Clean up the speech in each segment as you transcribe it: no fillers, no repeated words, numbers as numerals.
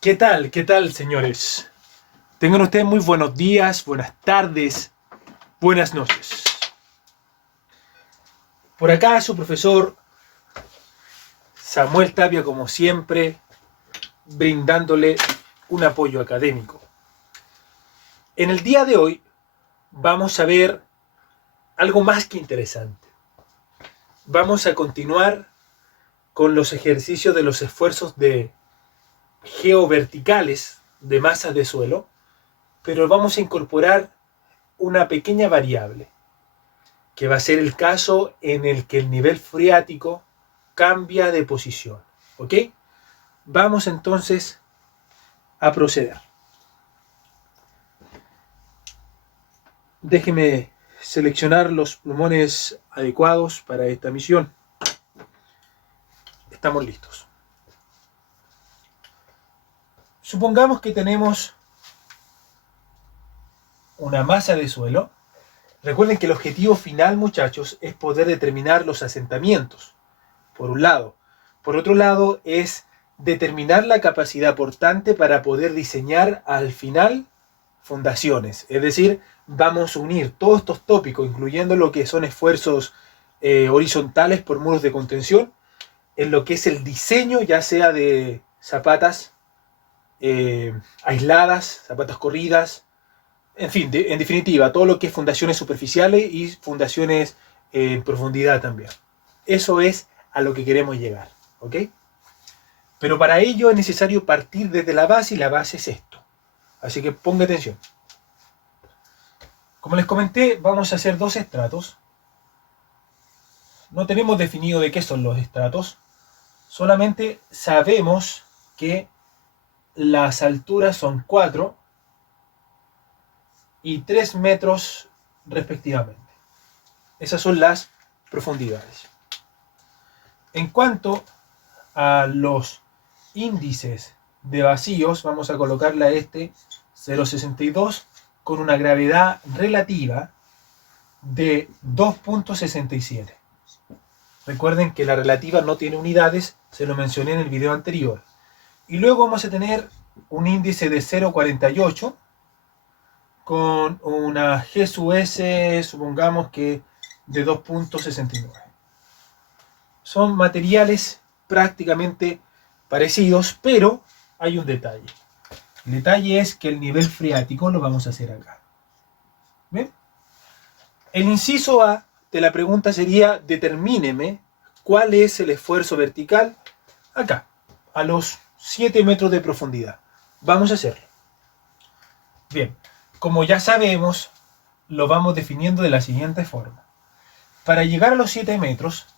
¿Qué tal? ¿Qué tal, señores? Tengan ustedes muy buenos días, buenas tardes, buenas noches. Por acá su profesor Samuel Tapia, como siempre, brindándole un apoyo académico. En el día de hoy vamos a ver algo más que interesante. Vamos a continuar con los ejercicios de los esfuerzos de geoverticales de masas de suelo, pero vamos a incorporar una pequeña variable, que va a ser el caso en el que el nivel freático cambia de posición. ¿Ok? Vamos entonces a proceder. Déjeme seleccionar los plumones adecuados para esta misión. Estamos listos. Supongamos que tenemos una masa de suelo. Recuerden que el objetivo final, muchachos, es poder determinar los asentamientos, por un lado. Por otro lado, es determinar la capacidad portante para poder diseñar al final fundaciones. Es decir, vamos a unir todos estos tópicos, incluyendo lo que son esfuerzos horizontales por muros de contención, en lo que es el diseño, ya sea de zapatas aisladas, zapatas corridas, en fin, en definitiva, todo lo que es fundaciones superficiales y fundaciones en profundidad también. Eso es a lo que queremos llegar, ¿ok? Pero para ello es necesario partir desde la base, y la base es esto. Así que ponga atención. Como les comenté, vamos a hacer dos estratos. No tenemos definido de qué son los estratos. Solamente sabemos que las alturas son 4 y 3 metros respectivamente. Esas son las profundidades. En cuanto a los índices de vacíos, vamos a colocarle a este 0,62 con una gravedad relativa de 2,67. Recuerden que la relativa no tiene unidades, se lo mencioné en el video anterior. Y luego vamos a tener un índice de 0,48 con una G sub S, supongamos que de 2,69. Son materiales prácticamente parecidos, pero hay un detalle. El detalle es que el nivel freático lo vamos a hacer acá. ¿Bien? El inciso A de la pregunta sería: determíneme cuál es el esfuerzo vertical acá, a los 7 metros de profundidad. Vamos a hacerlo. Bien, como ya sabemos, lo vamos definiendo de la siguiente forma. Para llegar a los 7 metros,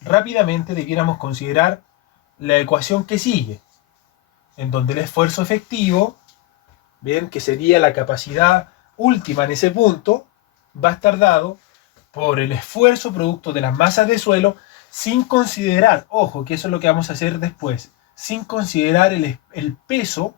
rápidamente debiéramos considerar la ecuación que sigue, en donde el esfuerzo efectivo, bien, que sería la capacidad última en ese punto, va a estar dado por el esfuerzo producto de las masas de suelo, sin considerar, ojo, que eso es lo que vamos a hacer después, sin considerar el peso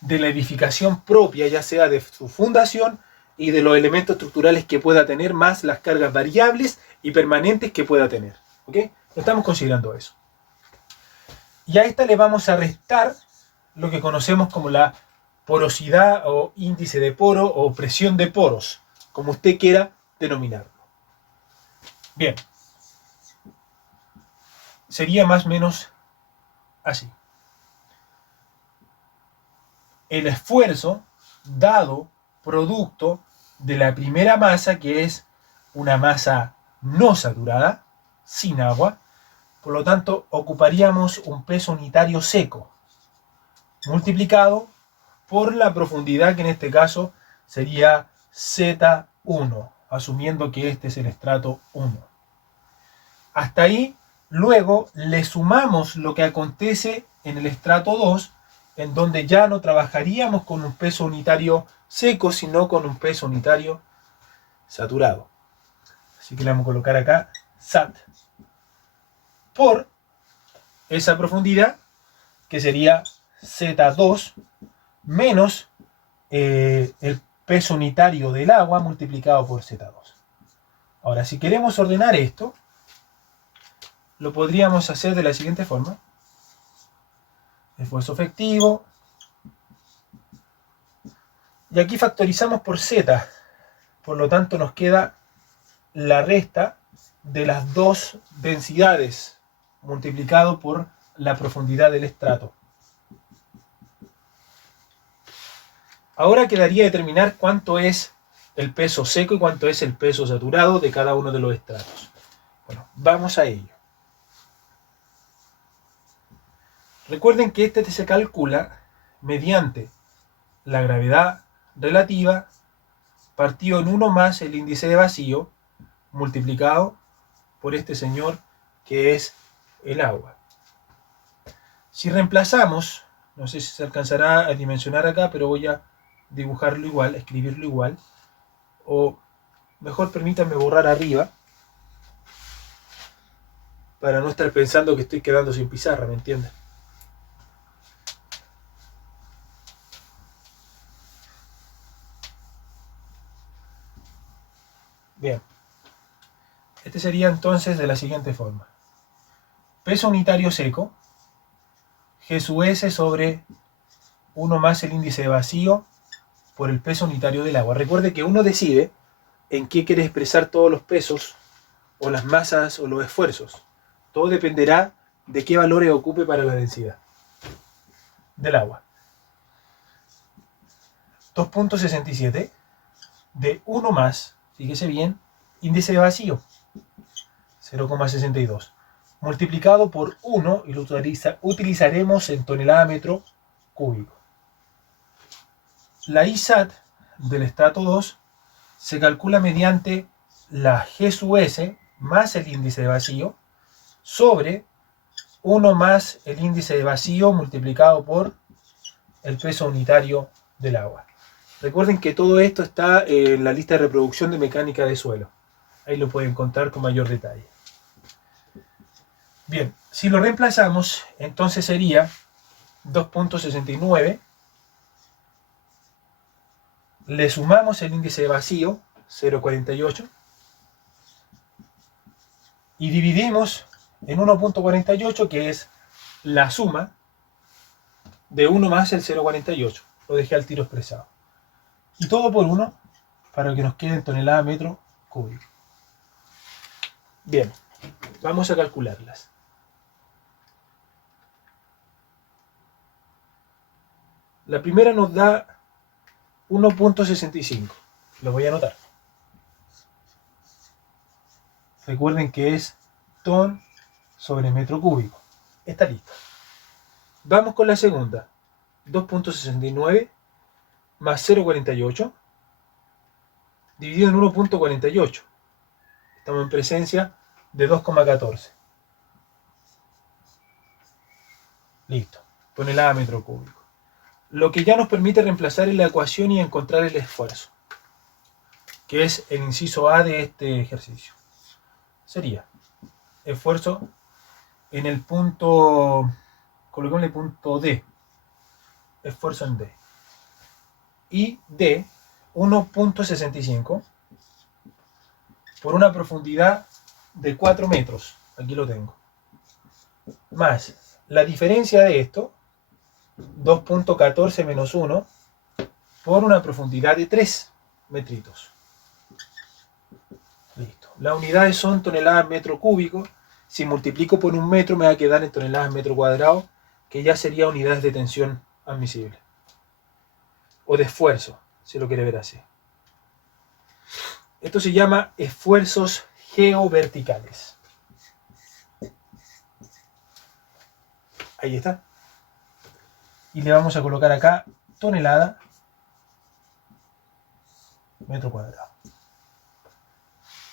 de la edificación propia, ya sea de su fundación y de los elementos estructurales que pueda tener, más las cargas variables y permanentes que pueda tener. ¿Ok? No estamos considerando eso. Y a esta le vamos a restar lo que conocemos como la porosidad o índice de poro o presión de poros, como usted quiera denominarlo. Bien. Sería más o menos así. El esfuerzo dado producto de la primera masa, que es una masa no saturada, sin agua, por lo tanto ocuparíamos un peso unitario seco, multiplicado por la profundidad, que en este caso sería Z1, asumiendo que este es el estrato 1. Hasta ahí, luego le sumamos lo que acontece en el estrato 2, en donde ya no trabajaríamos con un peso unitario seco, sino con un peso unitario saturado. Así que le vamos a colocar acá SAT por esa profundidad, que sería Z2 menos el peso unitario del agua multiplicado por Z2. Ahora, si queremos ordenar esto, lo podríamos hacer de la siguiente forma. esfuerzo efectivo. Y aquí factorizamos por Z. Por lo tanto nos queda la resta de las dos densidades multiplicado por la profundidad del estrato. Ahora quedaría determinar cuánto es el peso seco y cuánto es el peso saturado de cada uno de los estratos. Bueno, vamos a ello. Recuerden que este se calcula mediante la gravedad relativa partido en 1 más el índice de vacío multiplicado por este señor que es el agua. Si reemplazamos, no sé si se alcanzará a dimensionar acá, pero voy a dibujarlo igual, escribirlo igual, o mejor permítanme borrar arriba para no estar pensando que estoy quedando sin pizarra, ¿me entienden? Bien, este sería entonces de la siguiente forma: peso unitario seco, G sub S sobre 1 más el índice de vacío por el peso unitario del agua. Recuerde que uno decide en qué quiere expresar todos los pesos o las masas o los esfuerzos. Todo dependerá de qué valores ocupe para la densidad del agua. 2.67 de 1 más, fíjese bien, índice de vacío, 0,62, multiplicado por 1, y lo utilizaremos en tonelada metro cúbico. La ISAT del estrato 2 se calcula mediante la G sub S más el índice de vacío sobre 1 más el índice de vacío multiplicado por el peso unitario del agua. Recuerden que todo esto está en la lista de reproducción de mecánica de suelo. Ahí lo pueden encontrar con mayor detalle. Bien, si lo reemplazamos, entonces sería 2.69. Le sumamos el índice de vacío, 0,48. Y dividimos en 1.48, que es la suma de 1 más el 0,48. Lo dejé al tiro expresado. Y todo por 1 para que nos quede en tonelada metro cúbico. Bien, vamos a calcularlas. La primera nos da 1.65. Lo voy a anotar. Recuerden que es ton sobre metro cúbico. Está listo. Vamos con la segunda. 2.69 más 0,48 dividido en 1.48. Estamos en presencia de 2,14. Listo. Tonelada metro cúbico. Lo que ya nos permite reemplazar en la ecuación y encontrar el esfuerzo, que es el inciso A de este ejercicio. Sería esfuerzo en el punto, coloquémosle punto D, esfuerzo en D, y D 1.65 por una profundidad de 4 metros, aquí lo tengo, más la diferencia de esto, 2.14 menos 1, por una profundidad de 3 metritos. Listo. Las unidades son toneladas metro cúbico. Si multiplico por un metro me va a quedar en toneladas metro cuadrado, que ya sería unidades de tensión admisible. O de esfuerzo, si lo quiere ver así. Esto se llama esfuerzos geoverticales. Ahí está. Y le vamos a colocar acá tonelada metro cuadrado.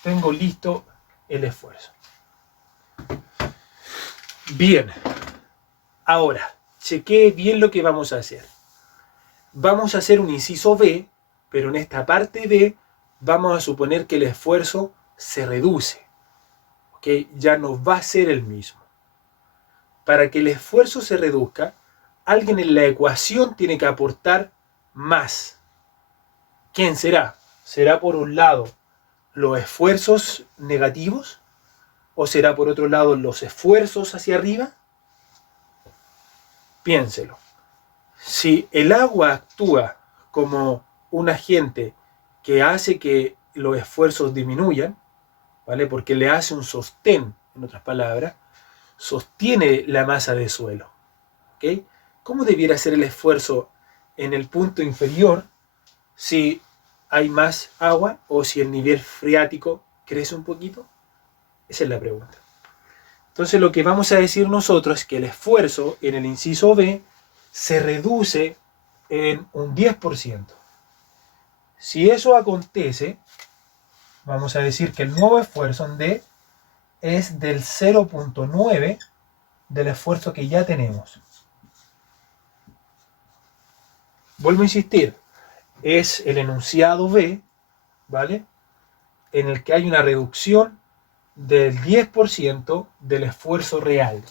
Tengo listo el esfuerzo. Bien. Ahora, chequee bien lo que vamos a hacer. Vamos a hacer un inciso B, pero en esta parte B vamos a suponer que el esfuerzo se reduce. ¿Ok? Ya no va a ser el mismo. Para que el esfuerzo se reduzca, alguien en la ecuación tiene que aportar más. ¿Quién será? ¿Será por un lado los esfuerzos negativos? ¿O será por otro lado los esfuerzos hacia arriba? Piénselo. Si el agua actúa como un agente que hace que los esfuerzos disminuyan, ¿vale? Porque le hace un sostén, en otras palabras, sostiene la masa de suelo. ¿Ok? ¿Cómo debiera ser el esfuerzo en el punto inferior si hay más agua o si el nivel freático crece un poquito? Esa es la pregunta. Entonces lo que vamos a decir nosotros es que el esfuerzo en el inciso B se reduce en un 10%. Si eso acontece, vamos a decir que el nuevo esfuerzo en D es del 0.9 del esfuerzo que ya tenemos. Vuelvo a insistir, es el enunciado B, ¿vale? En el que hay una reducción del 10% del esfuerzo real,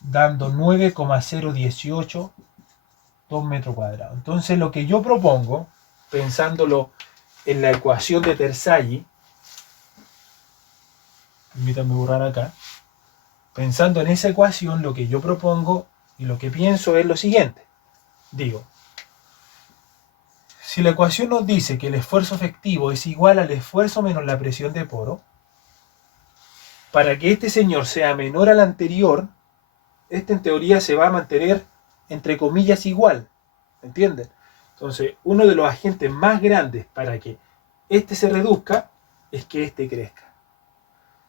dando 9,018 metros cuadrados. Entonces lo que yo propongo, pensándolo en la ecuación de Terzaghi, permítanme borrar acá, pensando en esa ecuación, lo que yo propongo y lo que pienso es lo siguiente. Digo, si la ecuación nos dice que el esfuerzo efectivo es igual al esfuerzo menos la presión de poro, para que este señor sea menor al anterior, este en teoría se va a mantener entre comillas igual, ¿entienden? Entonces, uno de los agentes más grandes para que este se reduzca es que este crezca.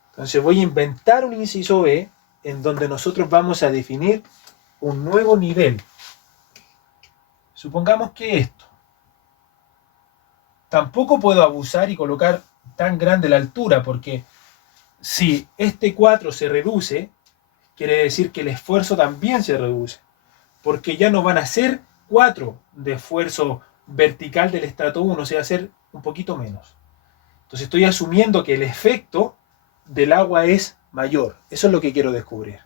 Entonces voy a inventar un inciso B en donde nosotros vamos a definir un nuevo nivel. Supongamos que esto. Tampoco puedo abusar y colocar tan grande la altura, porque si este 4 se reduce, quiere decir que el esfuerzo también se reduce, porque ya no van a ser 4 de esfuerzo vertical del estrato 1, se va a hacer un poquito menos. Entonces estoy asumiendo que el efecto del agua es mayor. Eso es lo que quiero descubrir.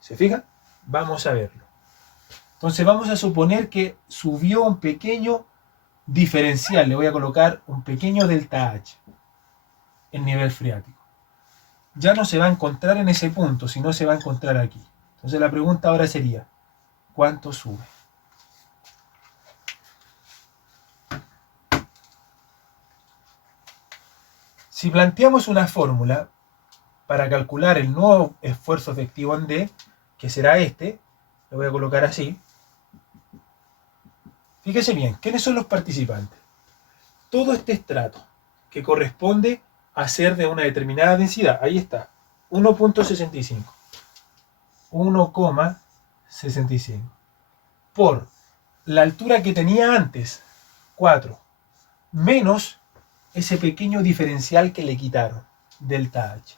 ¿Se fijan? Vamos a verlo. Entonces vamos a suponer que subió un pequeño diferencial. Le voy a colocar un pequeño delta H en nivel freático. Ya no se va a encontrar en ese punto, sino se va a encontrar aquí. Entonces la pregunta ahora sería, ¿cuánto sube? Si planteamos una fórmula para calcular el nuevo esfuerzo efectivo en D, que será este, lo voy a colocar así. Fíjese bien, ¿quiénes son los participantes? Todo este estrato, que corresponde a ser de una determinada densidad, ahí está, 1.65. 1,65 por la altura que tenía antes, 4, menos ese pequeño diferencial que le quitaron, delta H,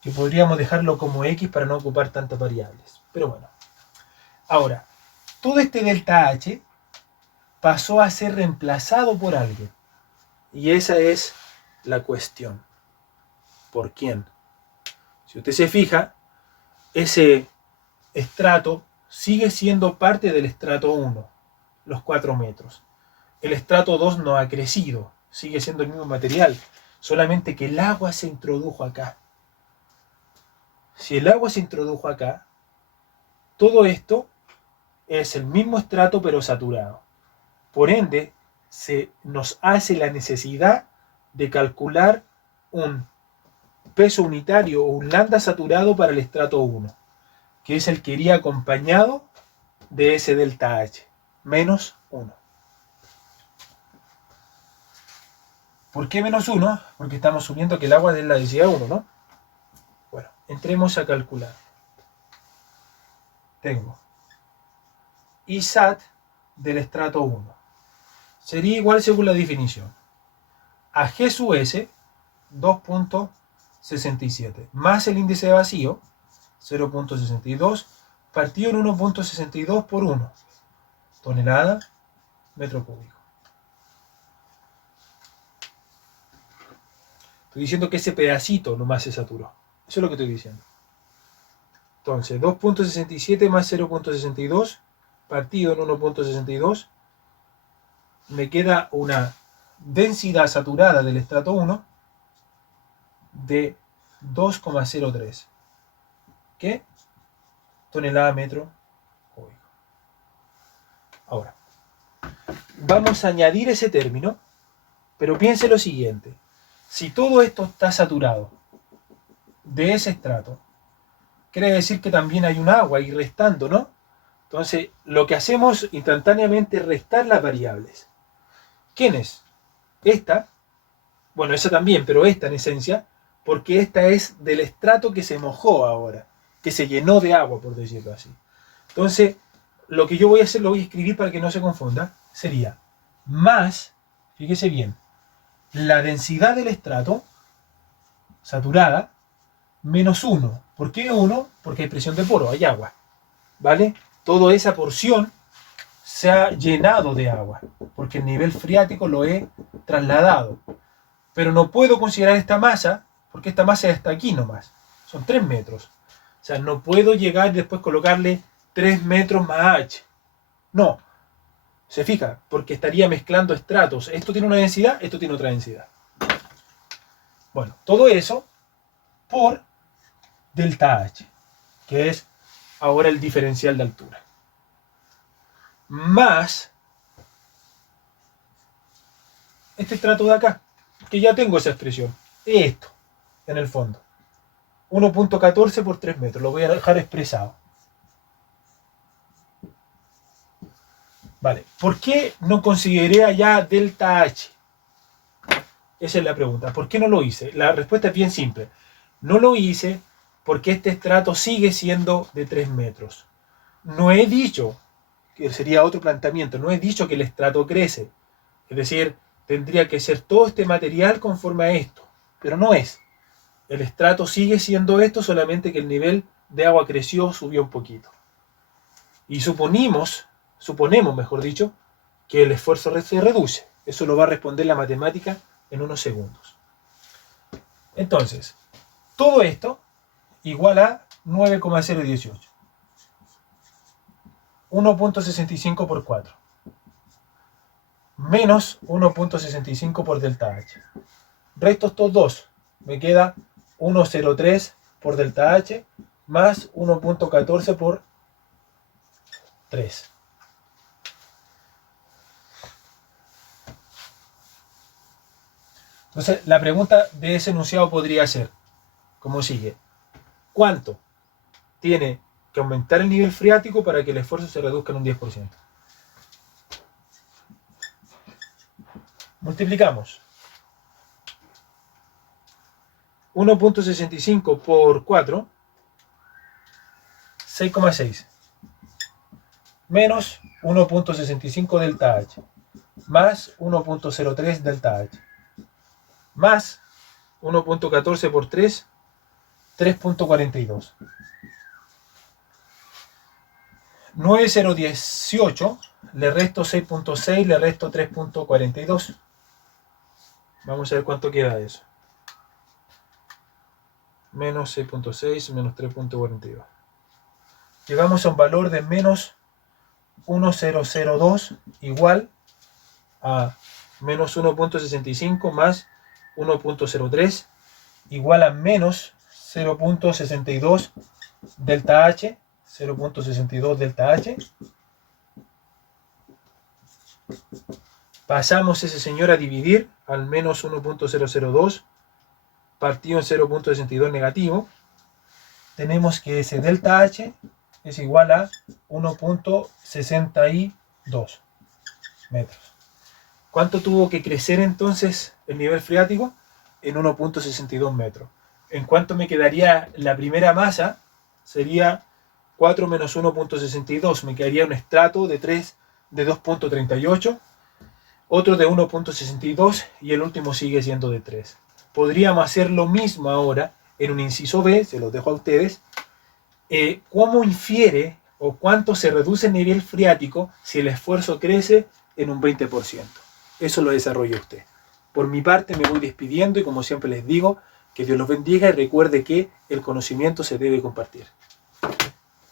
que podríamos dejarlo como X para no ocupar tantas variables, pero bueno. Ahora, todo este delta H pasó a ser reemplazado por alguien, y esa es la cuestión. ¿Por quién? Si usted se fija, ese estrato sigue siendo parte del estrato 1, los 4 metros. El estrato 2 no ha crecido, sigue siendo el mismo material, solamente que el agua se introdujo acá. Si el agua se introdujo acá, todo esto es el mismo estrato pero saturado. Por ende, se nos hace la necesidad de calcular un peso unitario o un lambda saturado para el estrato 1, que es el que iría acompañado de ese delta H, menos 1. ¿Por qué menos 1? Porque estamos subiendo que el agua es de la densidad 1, ¿no? Bueno, entremos a calcular. Tengo ISAT del estrato 1. Sería igual según la definición a G sub S 2.67 más el índice de vacío 0.62 partido en 1.62 por 1 tonelada metro cúbico. Estoy diciendo que ese pedacito nomás se saturó. Eso es lo que estoy diciendo. Entonces, 2.67 más 0.62 partido en 1.62 me queda una densidad saturada del estrato 1 de 2,03. ¿qué? Tonelada metro cúbico. Ahora, vamos a añadir ese término, pero piense lo siguiente. Si todo esto está saturado de ese estrato, quiere decir que también hay un agua ahí restando, ¿no? Entonces, lo que hacemos instantáneamente es restar las variables. ¿Quién es? Esta, bueno, esa también, pero esta en esencia, porque esta es del estrato que se mojó ahora, que se llenó de agua, por decirlo así. Entonces, lo que yo voy a hacer, lo voy a escribir para que no se confunda, sería más, fíjese bien, la densidad del estrato saturada menos 1. ¿Por qué 1? Porque hay presión de poro, hay agua. ¿Vale? Toda esa porción se ha llenado de agua, porque el nivel freático lo he trasladado. Pero no puedo considerar esta masa, porque esta masa está aquí nomás. Son 3 metros. O sea, no puedo llegar y después colocarle 3 metros más H. No. Se fija, porque estaría mezclando estratos. Esto tiene una densidad, esto tiene otra densidad. Bueno, todo eso por delta H, que es ahora el diferencial de altura. Más este estrato de acá, que ya tengo esa expresión. Esto, en el fondo. 1.14 por 3 metros. Lo voy a dejar expresado. Vale. ¿Por qué no consideré allá delta H? Esa es la pregunta. ¿Por qué no lo hice? La respuesta es bien simple. No lo hice porque este estrato sigue siendo de 3 metros. No he dicho, que sería otro planteamiento, no he dicho que el estrato crece. Es decir, tendría que ser todo este material conforme a esto. Pero no es. El estrato sigue siendo esto, solamente que el nivel de agua creció, subió un poquito. Y suponemos, mejor dicho, que el esfuerzo se reduce. Eso lo va a responder la matemática en unos segundos. Entonces, todo esto igual a 9,018. 1.65 por 4. Menos 1.65 por delta H. Resto estos dos. Me queda 1.03 por delta H más 1.14 por 3. Entonces, la pregunta de ese enunciado podría ser, como sigue. ¿Cuánto tiene que aumentar el nivel freático para que el esfuerzo se reduzca en un 10%? Multiplicamos. 1.65 por 4, 6,6. Menos 1.65 delta H. Más 1.03 delta H. Más 1.14 por 3, 3.42. 9,018, le resto 6.6, le resto 3.42. Vamos a ver cuánto queda eso. Menos 6.6, menos 3.42. Llegamos a un valor de menos 1,002 igual a menos 1.65 más 1.03 igual a menos 0.62 delta H. 0.62 delta H. Pasamos ese señor a dividir al menos 1.002 partido en 0.62 negativo. Tenemos que ese delta H es igual a 1.62 metros. ¿Cuánto tuvo que crecer entonces el nivel freático? En 1.62 metros. ¿En cuánto me quedaría la primera masa? Sería 4 menos 1.62. Me quedaría un estrato de 2.38, otro de 1.62 y el último sigue siendo de 3. Podríamos hacer lo mismo ahora en un inciso B, se los dejo a ustedes. ¿Cómo infiere o cuánto se reduce el nivel freático si el esfuerzo crece en un 20%? Eso lo desarrolla usted. Por mi parte me voy despidiendo y como siempre les digo, que Dios los bendiga y recuerde que el conocimiento se debe compartir.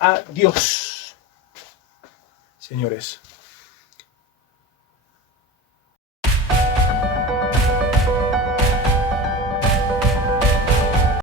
Adiós, señores.